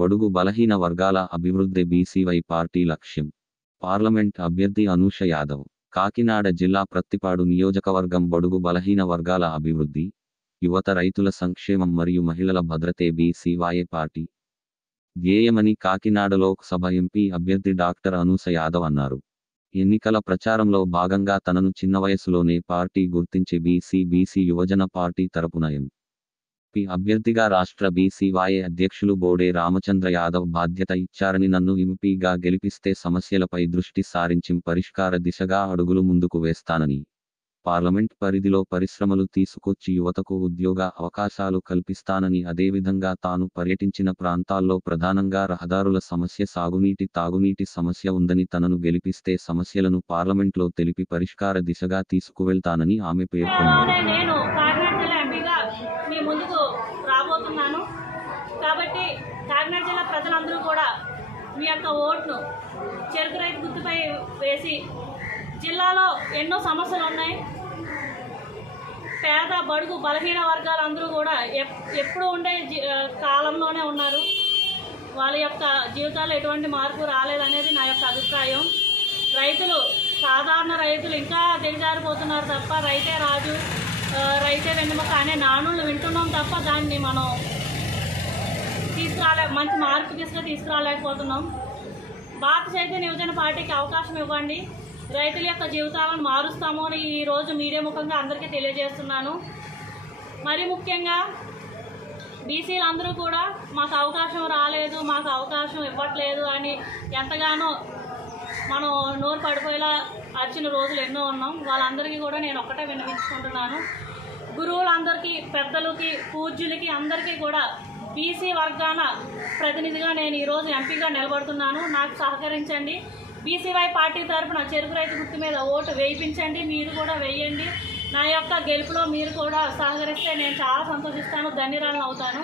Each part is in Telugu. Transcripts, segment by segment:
బడుగు బలహీన వర్గాల అభివృద్ధి బీసీవై పార్టీ లక్ష్యం. పార్లమెంట్ అభ్యర్థి అనూష యాదవ్. కాకినాడ జిల్లా ప్రత్తిపాడు నియోజకవర్గం బడుగు బలహీన వర్గాల అభివృద్ధి, యువత రైతుల సంక్షేమం మరియు మహిళల భద్రతే బీసీవై పార్టీ ధ్యేయమని కాకినాడ లోక్సభ ఎంపీ అభ్యర్థి డాక్టర్ అనూష యాదవ్ అన్నారు. ఎన్నికల ప్రచారంలో భాగంగా తనను చిన్న వయసులోనే పార్టీ గుర్తించి బీసీ యువజన పార్టీ తరపున ఎంపీ అభ్యర్థిగా రాష్ట్ర బీసీవై అధ్యక్షులు బోడే రామచంద్ర యాదవ్ బాధ్యత ఇచ్చారని, నన్ను ఎంపీగా గెలిపిస్తే సమస్యలపై దృష్టి సారించి పరిష్కార దిశగా అడుగులు ముందుకు వేస్తానని, పార్లమెంట్ పరిధిలో పరిశ్రమలు తీసుకొచ్చి యువతకు ఉద్యోగ అవకాశాలు కల్పిస్తానని, అదేవిధంగా తాను పర్యటించిన ప్రాంతాల్లో ప్రధానంగా రహదారుల సమస్య, సాగునీటి తాగునీటి సమస్య ఉందని, తనను గెలిపిస్తే సమస్యలను పార్లమెంట్లో తెలిపి పరిష్కార దిశగా తీసుకువెళ్తానని ఆమె పేర్కొన్నారు. కాబట్టి కాకినాడ జిల్లా ప్రజలందరూ కూడా మీ యొక్క ఓట్ను చెరుకు రైతు గుర్తుపై వేసి, జిల్లాలో ఎన్నో సమస్యలు ఉన్నాయి. పేద బడుగు బలహీన వర్గాలందరూ కూడా ఎప్పుడు ఉండే కాలంలోనే ఉన్నారు. వాళ్ళ యొక్క జీవితాల్లో ఎటువంటి మార్పు రాలేదనేది నా యొక్క అభిప్రాయం. రైతులు, సాధారణ రైతులు ఇంకా దిగజారిపోతున్నారు తప్ప రైతే రాజు, రైతే వెన్నెముక అనే నానుళ్ళు వింటున్నాం తప్ప దాన్ని మనం మంచి మార్పు తీసుకురాలేకపోతున్నాం. భారత చైతన్య యువజన పార్టీకి అవకాశం ఇవ్వండి. రైతుల యొక్క జీవితాలను మారుస్తాము అని ఈరోజు మీడియా ముఖంగా అందరికీ తెలియజేస్తున్నాను. మరి ముఖ్యంగా బీసీలందరూ కూడా మాకు అవకాశం రాలేదు, మాకు అవకాశం ఇవ్వట్లేదు అని ఎంతగానో మనం నోరు పడిపోయేలా అరిచిన రోజులు ఎన్నో ఉన్నాం. వాళ్ళందరికీ కూడా నేను ఒక్కటే విన్నవించుకుంటున్నాను. గురువులందరికీ, పెద్దలకి, పూజ్యులకి అందరికీ కూడా బీసీ వర్గాన ప్రతినిధిగా నేను ఈరోజు ఎంపీగా నిలబడుతున్నాను. నాకు సహకరించండి. బీసీవై పార్టీ తరఫున చెరుకు రైతు గుర్తు మీద ఓటు వేయించండి. మీరు కూడా వేయండి. నా యొక్క గెలుపులో మీరు కూడా సహకరిస్తే నేను చాలా సంతోషిస్తాను, ధన్యరాలను అవుతాను.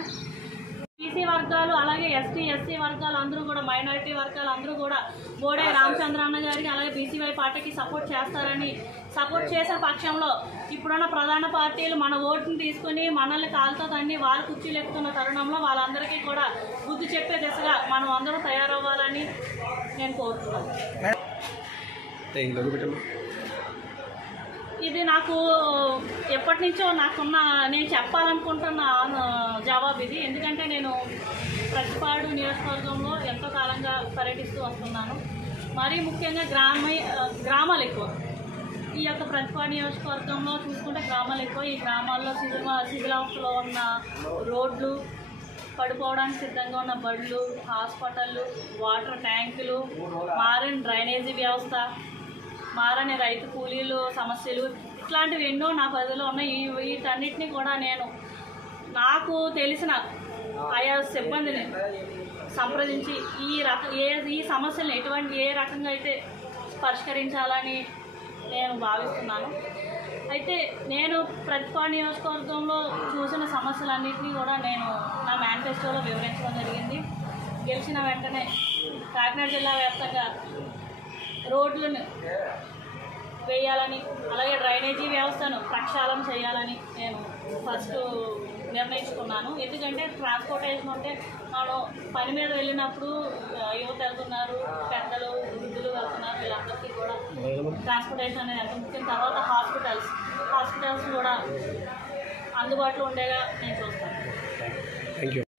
బీసీ వర్గాలు, అలాగే ఎస్సీ వర్గాలు అందరూ కూడా, మైనారిటీ వర్గాలు అందరూ కూడా బోడే రామచంద్ర అన్న గారికి అలాగే బీసీవై పార్టీకి సపోర్ట్ చేస్తారని, సపోర్ట్ చేసే పక్షంలో ఇప్పుడున్న ప్రధాన పార్టీలు మన ఓటుని తీసుకుని మనల్ని కాలుతో తన్ని వారు కుర్చీలు ఎక్కుతున్న తరుణంలో వాళ్ళందరికీ కూడా బుద్ధి చెప్పే దిశగా మనం అందరూ తయారవ్వాలని నేను కోరుతున్నాను. ఇది నాకు ఎప్పటి నుంచో నేను చెప్పాలనుకుంటున్న జవాబు ఇది. ఎందుకంటే నేను ప్రతిపాడు నియోజకవర్గంలో ఎంతో కాలంగా పర్యటిస్తూ వస్తున్నాను. మరీ ముఖ్యంగా గ్రామాలు ఎక్కువ. ఈ యొక్క ప్రతిపాడు నియోజకవర్గంలో చూసుకుంటే గ్రామాలు ఎక్కువ. ఈ గ్రామాల్లో శిథిలావస్థలో ఉన్న రోడ్లు, పడిపోవడానికి సిద్ధంగా ఉన్న బళ్ళు, హాస్పిటళ్ళు, వాటర్ ట్యాంకులు, మారిన డ్రైనేజీ వ్యవస్థ, మారని రైతు కూలీలు సమస్యలు, ఇట్లాంటివి ఎన్నో నా పరిధిలో ఉన్నాయి. వీటన్నిటినీ కూడా నేను నాకు తెలిసిన ఆయా సిబ్బందిని సంప్రదించి ఈ సమస్యలను ఏ రకంగా అయితే పరిష్కరించాలని నేను భావిస్తున్నాను. అయితే నేను ప్రతిపాడు నియోజకవర్గంలో చూసిన సమస్యలన్నింటినీ కూడా నేను నా మేనిఫెస్టోలో వివరించడం జరిగింది. గెలిచిన వెంటనే కాకినాడ జిల్లా వ్యాప్తంగా రోడ్లను వేయాలని, అలాగే డ్రైనేజీ వ్యవస్థను ప్రక్షాళన చేయాలని నేను ఫస్ట్ నిర్ణయించుకున్నాను. ఎందుకంటే ట్రాన్స్పోర్టేషన్ ఉంటే మనం పని మీద వెళ్ళినప్పుడు యువత వెళ్తున్నారు, పెద్దలు, వృద్ధులు వెళ్తున్నారు, వీళ్ళందరికీ కూడా ట్రాన్స్పోర్టేషన్ అనేది ఎంత ముఖ్యం. తర్వాత హాస్పిటల్స్ కూడా అందుబాటులో ఉండేలా నేను చూస్తాను.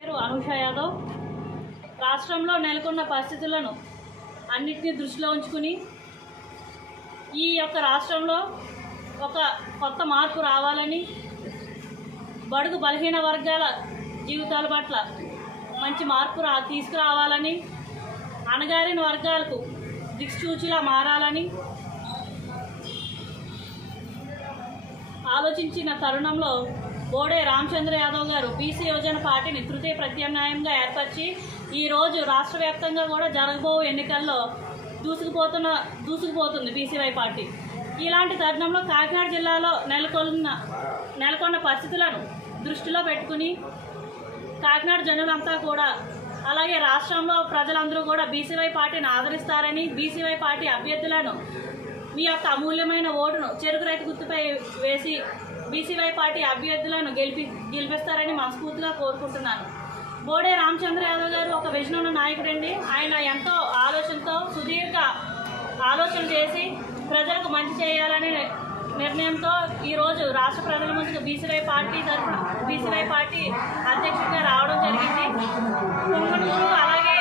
పేరు అనూష యాదవ్. రాష్ట్రంలో నెలకొన్న పరిస్థితులను అన్నిటినీ దృష్టిలో ఉంచుకుని ఈ యొక్క రాష్ట్రంలో ఒక కొత్త మార్పు రావాలని, బడుగు బలహీన వర్గాల జీవితాల పట్ల మంచి మార్పు తీసుకురావాలని, అణగారిన వర్గాలకు దిక్సూచిలా మారాలని ఆలోచించిన తరుణంలో బోడే రామచంద్ర యాదవ్ గారు బీసీ యువజన పార్టీని తృతీయ ప్రత్యామ్నాయంగా ఏర్పరిచి ఈరోజు రాష్ట్ర వ్యాప్తంగా కూడా జరగబో ఎన్నికల్లో దూసుకుపోతుంది బీసీవై పార్టీ. ఇలాంటి తరుణంలో కాకినాడ జిల్లాలో నెలకొన్న పరిస్థితులను దృష్టిలో పెట్టుకుని కాకినాడ జనులంతా కూడా, అలాగే రాష్ట్రంలో ప్రజలందరూ కూడా బీసీవై పార్టీని ఆదరిస్తారని, బీసీవై పార్టీ అభ్యర్థులను మీ యొక్క అమూల్యమైన ఓటును చెరుకు రైతు గుర్తుపై వేసి బీసీవై పార్టీ అభ్యర్థులను గెలిపిస్తారని మనస్ఫూర్తిగా కోరుకుంటున్నాను. బోడే రామచంద్ర యాదవ్ గారు ఒక విజన్ ఉన్న నాయకుడండి. ఆయన ఎంతో ఆలోచనతో సుదీర్ఘ ఆలోచన చేసి ప్రజలకు మంచి చేయాలనే నిర్ణయంతో ఈరోజు రాష్ట్ర ప్రజల ముందుకు బీసీవై పార్టీ అధ్యక్షుడిగా రావడం జరిగింది. పొంగనూరు అలాగే